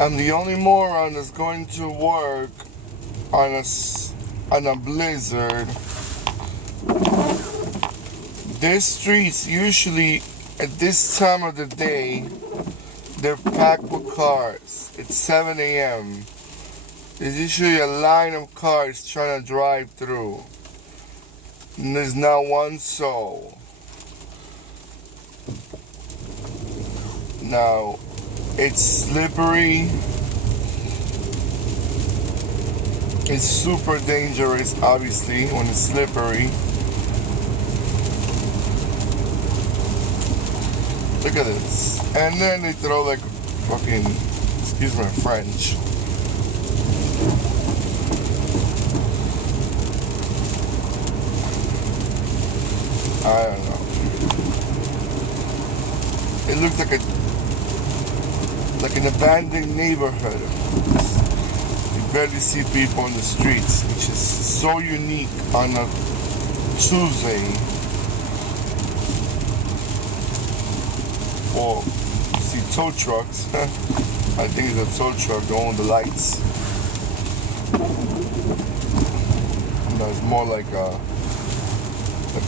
I'm the only moron that's going to work on a blizzard. These streets usually at this time of the day they're packed with cars. It's 7 a.m. There's usually a line of cars trying to drive through. And there's not one soul. Now, it's slippery. It's super dangerous, obviously, when it's slippery. Look at this. And then they throw like fucking, excuse my French. I don't know. It looks like an abandoned neighborhood. You barely see people on the streets, which is so unique on a Tuesday. Or you see tow trucks. I think it's a tow truck, the one with the lights. No, it's more like a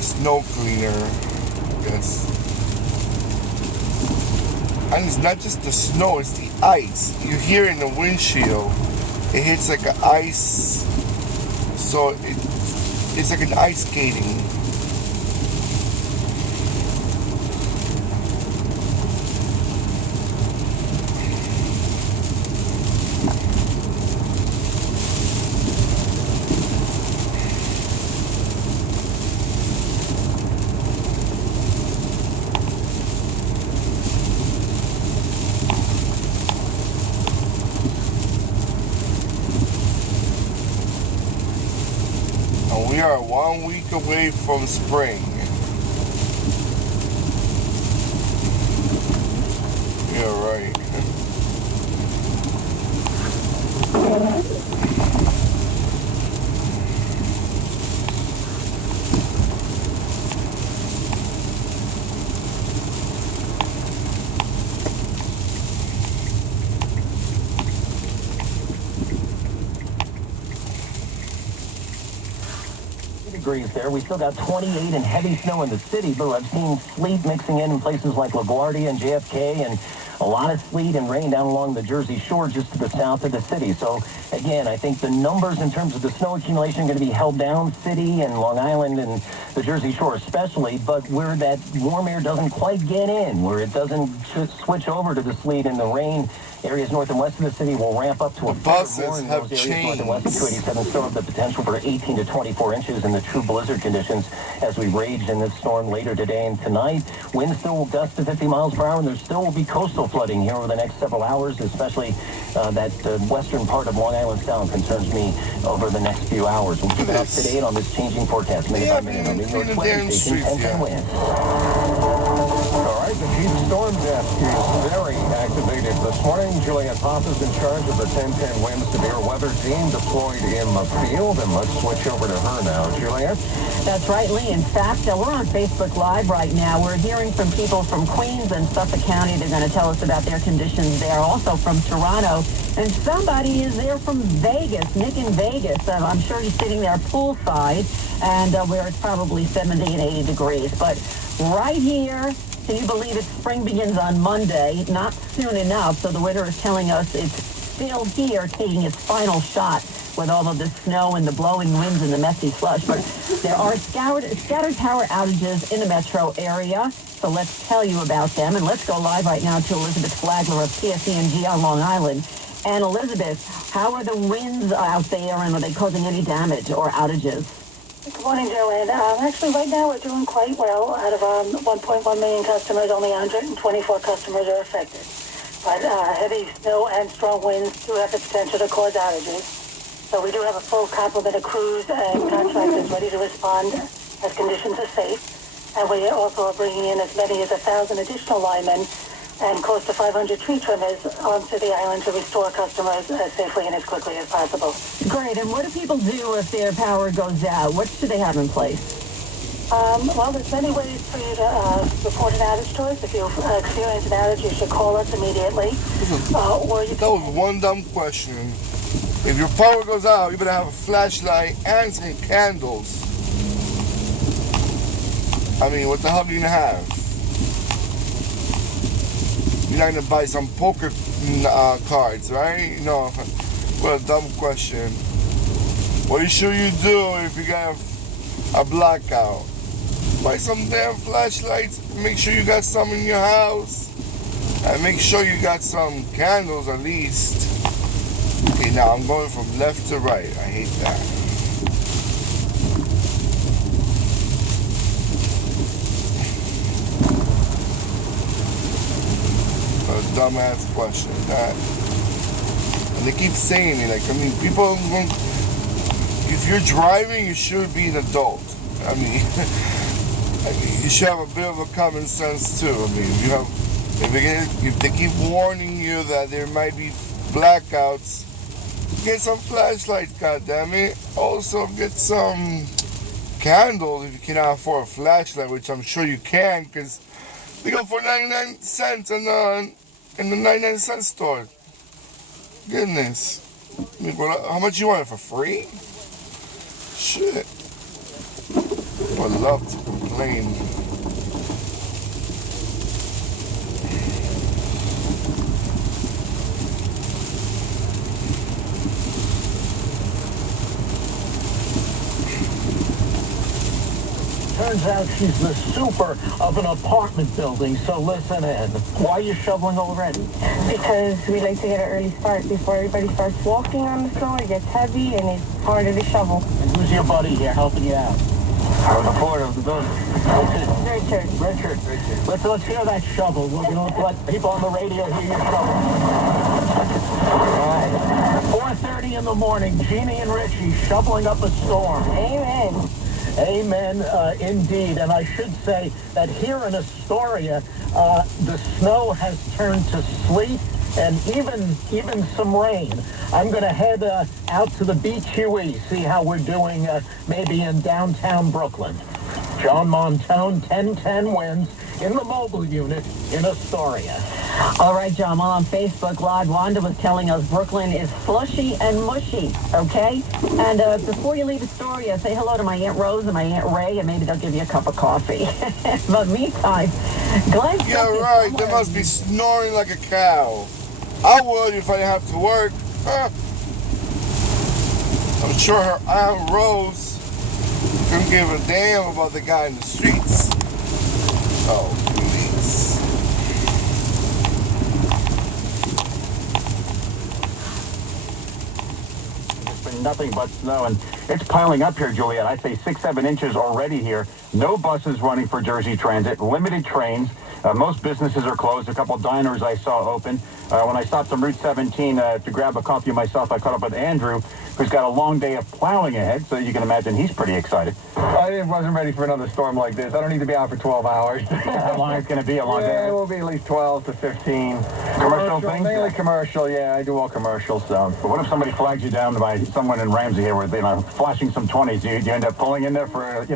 snow cleaner, I guess. And it's not just the snow, it's the ice. You hear in the windshield, it hits like an ice, so it's like an ice skating. We are 1 week away from spring. Yeah, right. Degrees there. We still got 28 and heavy snow in the city, but I've seen sleet mixing in places like LaGuardia and JFK, and a lot of sleet and rain down along the Jersey Shore just to the south of the city. So again, I think the numbers in terms of the snow accumulation are going to be held down city and Long Island and the Jersey Shore especially, but where that warm air doesn't quite get in, where it doesn't switch over to the sleet and the rain, areas north and west of the city will ramp up to a buses more in have those areas north and west of changed. 287. Still have the potential for 18 to 24 inches in the true blizzard conditions as we rage in this storm later today and tonight. Winds still will gust to 50 miles per hour, and there still will be coastal flooding here over the next several hours, especially that western part of Long Island Sound concerns me over the next few hours. We'll keep it up to date on this changing forecast minute by minute on New York's weather station 1010 Winds. All right, the Chief Storm Desk is very activated this morning. Juliet Pop is in charge of the 1010 Winds severe weather team deployed in the field. And let's switch over to her now. Juliet? That's right, Lee. In fact, we're on Facebook Live right now. We're hearing from people from Queens and Suffolk County. They're going to tell us about their conditions there. Also from Toronto. And somebody is there from Vegas, Nick in Vegas. I'm sure he's sitting there poolside, and where it's probably 70 and 80 degrees. But right here, can you believe it? Spring begins on Monday, not soon enough. So the winter is telling us it's still here, taking its final shot with all of the snow and the blowing winds and the messy slush. But there are scattered power outages in the metro area. So let's tell you about them. And let's go live right now to Elizabeth Flagler of PSENG on Long Island. And Elizabeth, how are the winds out there, and are they causing any damage or outages? Good morning, Joanne. Actually, right now we're doing quite well. Out of 1.1 million customers, only 124 customers are affected. But heavy snow and strong winds do have the potential to cause outages. So we do have a full complement of crews and contractors ready to respond as conditions are safe. And we also are bringing in as many as 1,000 additional linemen and close to 500 tree trimmers onto the island to restore customers as safely and as quickly as possible. Great. And what do people do if their power goes out? What should they have in place? Well, there's many ways for you to report an outage to us. If you experience an outage, you should call us immediately. Or you That was one dumb question. If your power goes out, you better have a flashlight and some candles. I mean, what the hell are you gonna have? You're not gonna buy some poker cards, right? No. What a dumb question. What should you do if you got a blackout? Buy some damn flashlights. Make sure you got some in your house. And make sure you got some candles at least. Okay, now I'm going from left to right. I hate that. A dumbass question. That. And they keep saying it. Like, I mean, people, if you're driving, you should be an adult. I mean, you should have a bit of a common sense too. I mean, if they keep warning you that there might be blackouts, get some flashlights, goddammit. Also, get some candles if you cannot afford a flashlight, which I'm sure you can, because they go for 99 cents in the 99-cent store. Goodness. I mean, how much you want it for free? Shit. I would love to complain. Turns out she's the super of an apartment building, so listen in. Why are you shoveling already? Because we like to get an early start before everybody starts walking on the snow. It gets heavy and it's harder to shovel. And who's your buddy here helping you out? Richard. Richard. Let's hear that shovel. We're going to let people on the radio hear your shovel. All right. 4:30 in the morning, Jeannie and Richie shoveling up a storm. Amen. Amen, indeed. And I should say that here in Astoria, the snow has turned to sleet and even some rain. I'm going to head out to the BQE, see how we're doing maybe in downtown Brooklyn. John Montone, 1010 wins in the mobile unit in Astoria. All right, John, while on Facebook Live, Wanda was telling us Brooklyn is slushy and mushy, okay? And before you leave Astoria, say hello to my Aunt Rose and my Aunt Ray, and maybe they'll give you a cup of coffee. But meantime, Glenn... Yeah, right. They must be snoring like a cow. I would if I didn't have to work. Huh. I'm sure her Aunt Rose couldn't give a damn about the guy in the streets. Oh, please. It's been nothing but snow, and it's piling up here, Juliet. I'd say 6-7 inches already here. No buses running for Jersey Transit, limited trains. Most businesses are closed. A couple diners I saw open. When I stopped on Route 17 to grab a coffee myself, I caught up with Andrew, who's got a long day of plowing ahead, so you can imagine he's pretty excited. I wasn't ready for another storm like this. I don't need to be out for 12 hours. How long it's going to be? A long day? Yeah, it will be at least 12 to 15. Commercial things? Mainly commercial, yeah. I do all commercial stuff. But what if somebody flags you down by someone in Ramsey here with, flashing some 20s? Do you end up pulling in there for,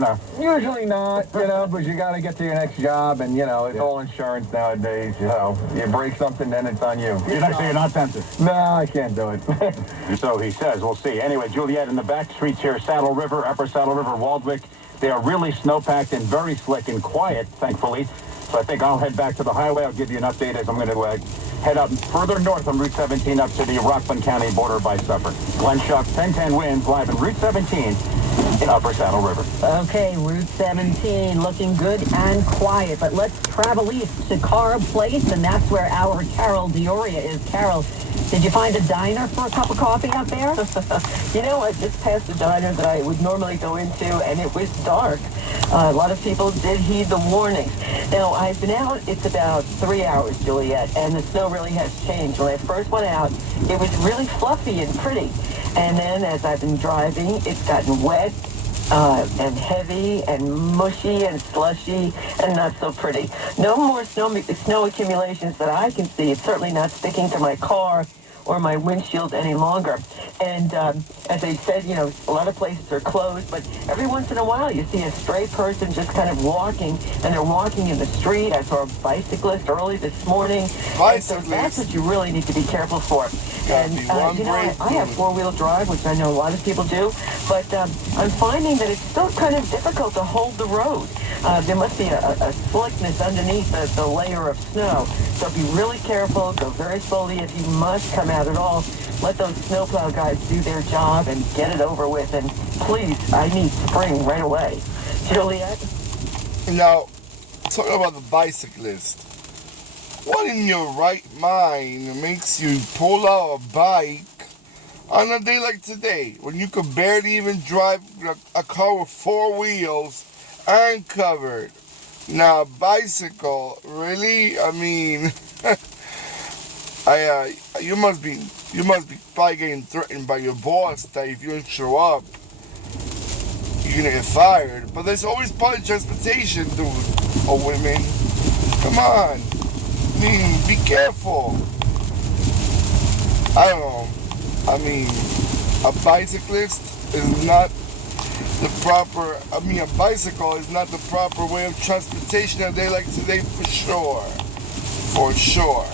Usually not, but you got to get to your next job, and, it's all insurance nowadays. You break something, then it's on you. You're not tempted? No, I can't do it. So he says. We'll see. Anyway, Juliet, in the back streets here, Saddle River, Upper Saddle River, Waldwick, they are really snow-packed and very slick and quiet, thankfully. So I think I'll head back to the highway. I'll give you an update as I'm going to head up further north on Route 17 up to the Rockland County border by Suffolk. Glenn Shuck, 1010 wins, live on Route 17 in Upper Saddle River. Okay, Route 17, looking good and quiet. But let's travel east to Carr Place, and that's where our Carol Dioria is. Carol, did you find a diner for a cup of coffee out there? I just passed a diner that I would normally go into, and it was dark. A lot of people did heed the warnings. Now, I've been out, it's about 3 hours, Juliet, and the snow really has changed. When I first went out, it was really fluffy and pretty. And then as I've been driving, it's gotten wet and heavy and mushy and slushy and not so pretty. No more snow accumulations that I can see. It's certainly not sticking to my car or my windshield any longer. And as I said, you know, a lot of places are closed, but every once in a while you see a stray person just kind of walking, and they're walking in the street. I saw a bicyclist early this morning. And so that's what you really need to be careful for. And, you know, I have four-wheel drive, which I know a lot of people do, but I'm finding that it's still kind of difficult to hold the road. There must be a slickness underneath the layer of snow. So be really careful. Go very slowly if you must come out at all. Let those snowplow guys do their job and get it over with. And please, I need spring right away. Juliet? Now, talking about the bicyclist. What in your right mind makes you pull out a bike on a day like today when you could barely even drive a car with four wheels and covered? Now, a bicycle, really? I mean, you must be probably getting threatened by your boss that if you don't show up, you're gonna get fired. But there's always public transportation, dude, or women. Come on. I mean, be careful. I don't know. I mean, a bicyclist is not the proper, a bicycle is not the proper way of transportation a day like today, for sure. For sure.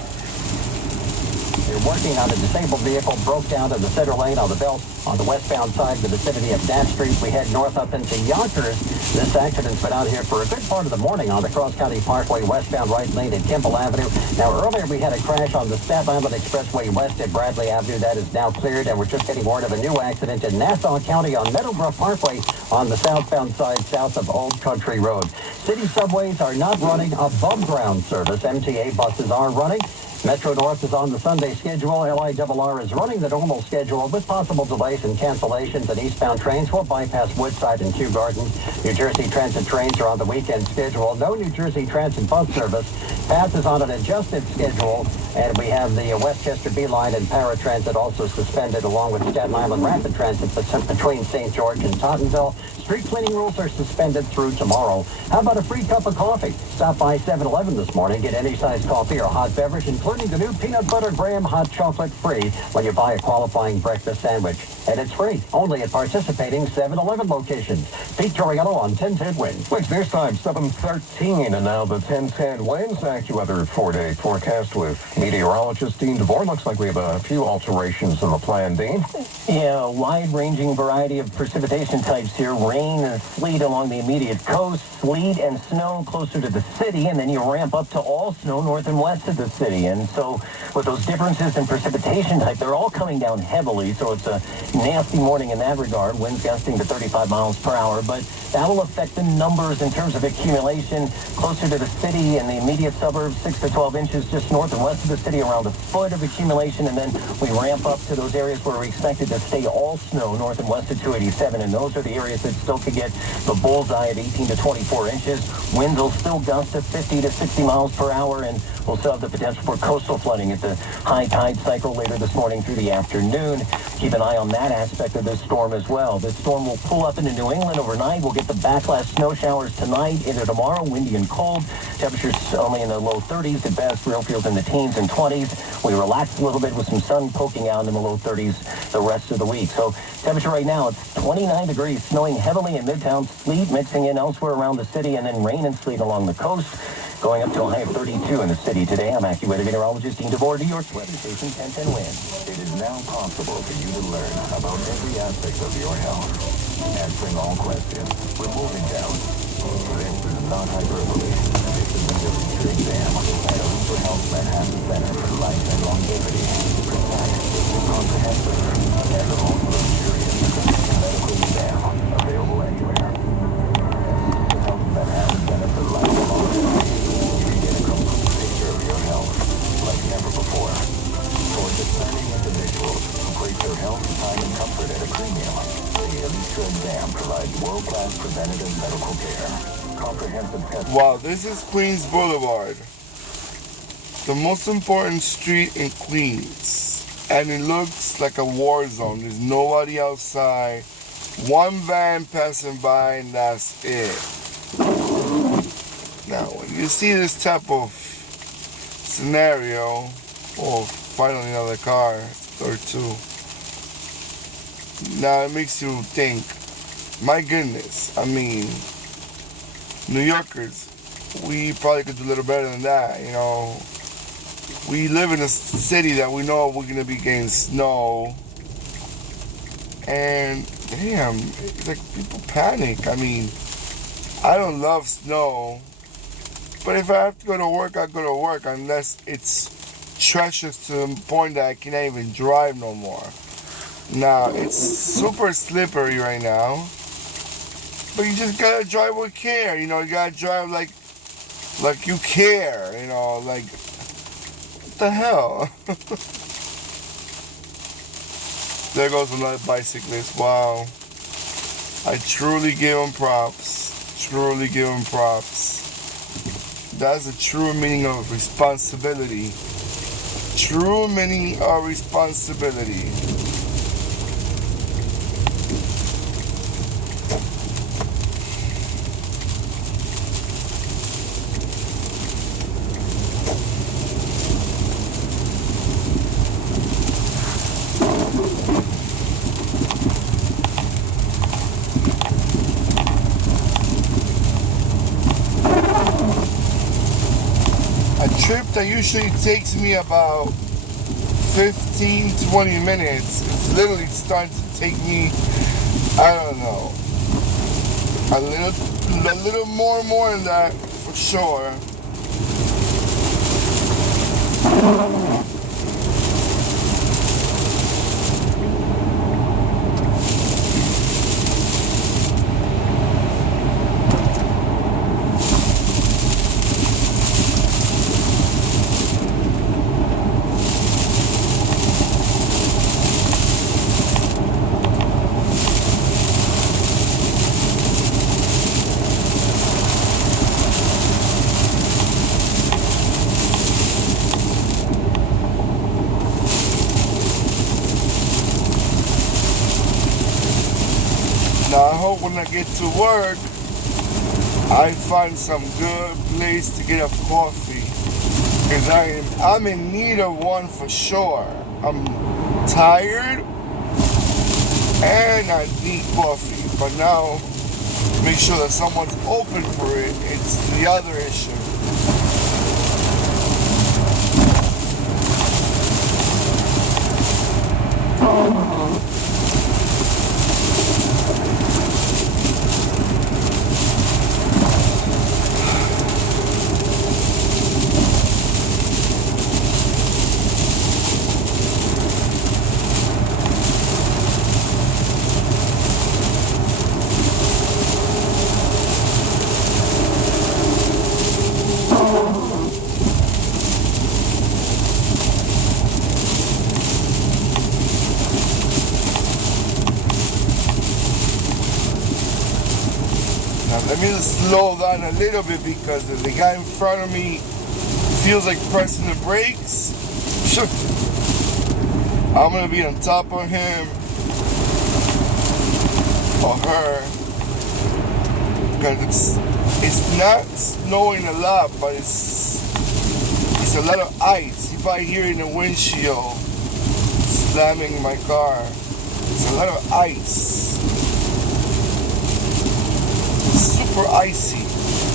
You're working on a disabled vehicle, broke down in the center lane on the belt on the westbound side, the vicinity of Nat Street. We head north up into Yonkers. This accident's been out here for a good part of the morning on the Cross County Parkway, westbound right lane at Kimball Avenue. Now, earlier we had a crash on the Staten Island Expressway west at Bradley Avenue. That is now cleared, and we're just getting word of a new accident in Nassau County on Meadowbrook Parkway on the southbound side, south of Old Country Road. City subways are not running above-ground service. MTA buses are running. Metro North is on the Sunday schedule. LIRR is running the normal schedule with possible delays and cancellations, and eastbound trains will bypass Woodside and Kew Gardens. New Jersey Transit trains are on the weekend schedule. No New Jersey Transit bus service. PATH is on an adjusted schedule, and we have the Westchester B Line and Paratransit also suspended, along with Staten Island Rapid Transit between St. George and Tottenville. Street cleaning rules are suspended through tomorrow. How about a free cup of coffee? Stop by 7-Eleven this morning. Get any size coffee or hot beverage, including the new peanut butter graham hot chocolate free when you buy a qualifying breakfast sandwich. And it's free, only at participating 7-Eleven locations. Pete Toriello on 1010 Winds. Wake news time, 7:13, and now the 1010 Winds AccuWeather 4-day forecast with meteorologist Dean DeVore. Looks like we have a few alterations in the plan, Dean. Yeah, a wide-ranging variety of precipitation types here. Rain and sleet along the immediate coast, sleet and snow closer to the city, and then you ramp up to all snow north and west of the city. And so with those differences in precipitation type, they're all coming down heavily, so it's a nasty morning in that regard. Winds gusting to 35 miles per hour, but that will affect the numbers in terms of accumulation closer to the city and the immediate suburbs, 6 to 12 inches just north and west of the city, around a foot of accumulation, and then we ramp up to those areas where we expected to stay all snow north and west of 287, and those are the areas that still could get the bullseye at 18 to 24 inches. Winds will still gust to 50 to 60 miles per hour, and we'll still have the potential for coastal flooding at the high tide cycle later this morning through the afternoon. Keep an eye on that aspect of this storm as well. This storm will pull up into New England overnight. We'll get the backlash snow showers tonight into tomorrow, windy and cold. Temperatures only in the low 30s at best. Real feels in the teens and 20s. We relax a little bit with some sun poking out in the low 30s the rest of the week. So temperature right now, it's 29 degrees, snowing heavily in Midtown, sleet mixing in elsewhere around the city, and then rain and sleet along the coast, going up to a high of 32 in the city today. I'm AccuWeather meteorologist Dean DeVore, New York's weather station 1010 Winds. It is now possible for you to learn about every aspect of your health, answering all questions, removing doubt. This is not hyperbole. This is a future exam at Elite Health Manhattan Center for Life and Longevity. Precise, comprehensive, and the most luxurious medical exam available anywhere. Health Manhattan Center for Life and Longevity. You can get a complete picture of your health like never before. For discerning individuals who place their health, time, and comfort at a premium, the Elite Exam provides world-class preventative medical care. Comprehensive test. Wow, this is Queens Boulevard, the most important street in Queens, and it looks like a war zone. There's nobody outside, one van passing by, and that's it. Now, when you see this type of scenario, oh, finally another car, it's or two. Now it makes you think, my goodness, I mean, New Yorkers, we probably could do a little better than that, you know. We live in a city that we know we're going to be getting snow. And, damn, it's like people panic. I mean, I don't love snow. But if I have to go to work, I go to work. Unless it's treacherous to the point that I can't even drive no more. Now, it's super slippery right now. But you just gotta drive with care. You know, you gotta drive like you care. You know, like, what the hell? There goes another bicyclist. Wow. I truly give him props. Truly give him props. That's the true meaning of responsibility. True meaning of responsibility. A trip that usually takes me about 15-20 minutes is literally starting to take me, I don't know, a little more than that for sure. Now I hope when I get to work, I find some good place to get a coffee. Because I'm in need of one for sure. I'm tired and I need coffee. But now, make sure that someone's open for it. It's the other issue. Let me just slow down a little bit because the guy in front of me feels like pressing the brakes. I'm gonna be on top of him or her because it's not snowing a lot, but it's a lot of ice. You probably hear it in the windshield slamming my car. It's a lot of ice. Super icy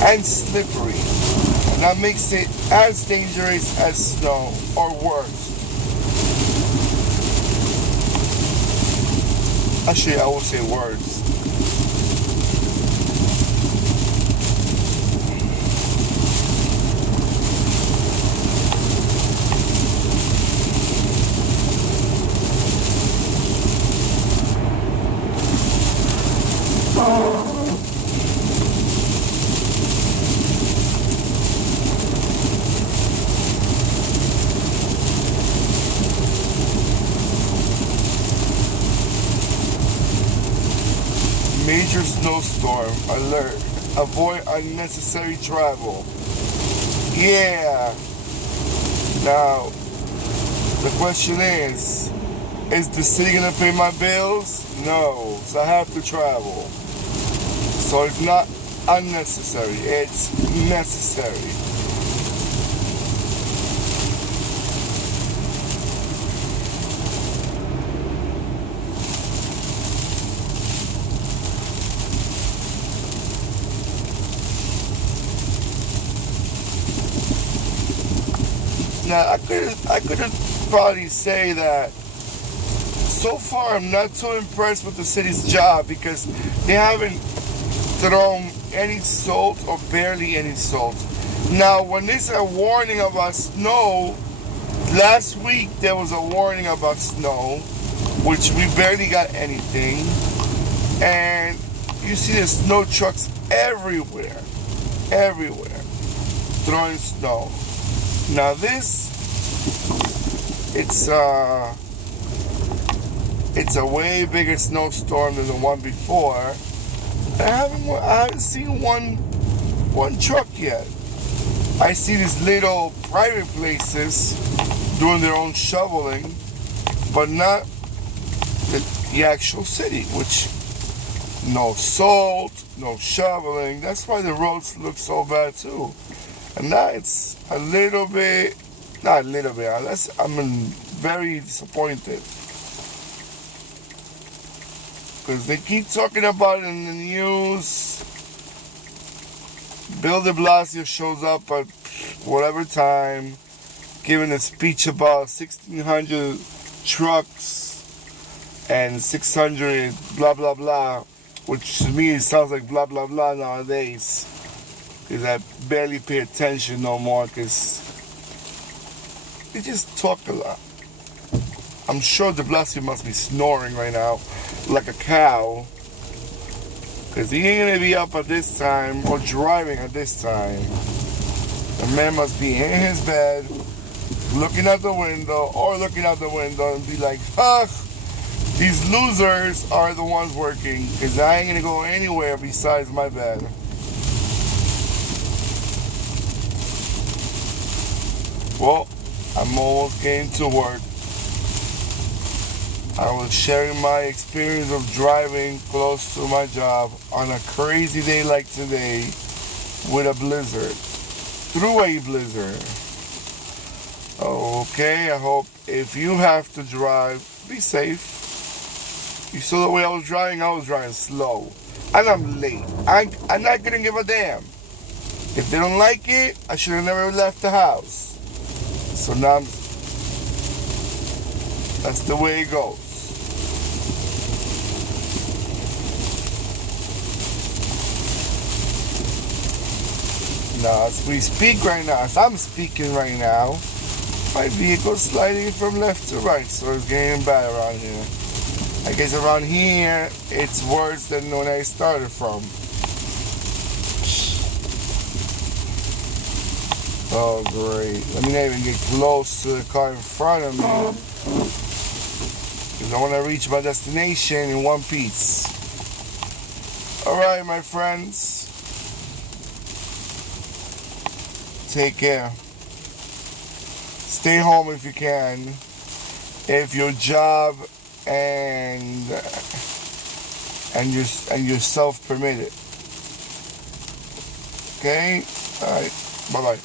and slippery, and that makes it as dangerous as snow or worse. Actually, I would say worse. Major snowstorm alert. Avoid unnecessary travel. Yeah. Now, the question is the city gonna pay my bills? No. So I have to travel. So it's not unnecessary. It's necessary. Now I could probably say that so far I'm not too impressed with the city's job because they haven't thrown any salt or barely any salt. Now when there's a warning about snow, last week there was a warning about snow, which we barely got anything, and you see the snow trucks everywhere, throwing snow. Now this, it's a way bigger snowstorm than the one before. I haven't seen one truck yet. I see these little private places doing their own shoveling, but not the actual city, which no salt, no shoveling. That's why the roads look so bad too. And now it's a little bit, not a little bit, unless I'm very disappointed. Because they keep talking about it in the news. Bill de Blasio shows up at whatever time, giving a speech about 1,600 trucks and 600 blah blah blah, which to me sounds like blah blah blah nowadays. Because I barely pay attention no more because they just talk a lot. I'm sure de Blasio must be snoring right now like a cow, because he ain't gonna be up at this time or driving at this time. The man must be in his bed looking out the window and be like, huh, these losers are the ones working, because I ain't gonna go anywhere besides my bed. Well, I'm almost getting to work. I was sharing my experience of driving close to my job on a crazy day like today with a blizzard, through a blizzard. Okay, I hope if you have to drive, be safe. You saw the way I was driving slow. And I'm late. I'm not gonna give a damn. If they don't like it, I should have never left the house. So now, that's the way it goes. Now, as we speak right now, as I'm speaking right now, my vehicle's sliding from left to right, so it's getting bad around here. I guess around here, it's worse than when I started from. Oh, great. Let me not even get close to the car in front of me, because I want to reach my destination in one piece. Alright, my friends. Take care. Stay home if you can. If your job and yourself permit it. Okay? Alright. Bye-bye.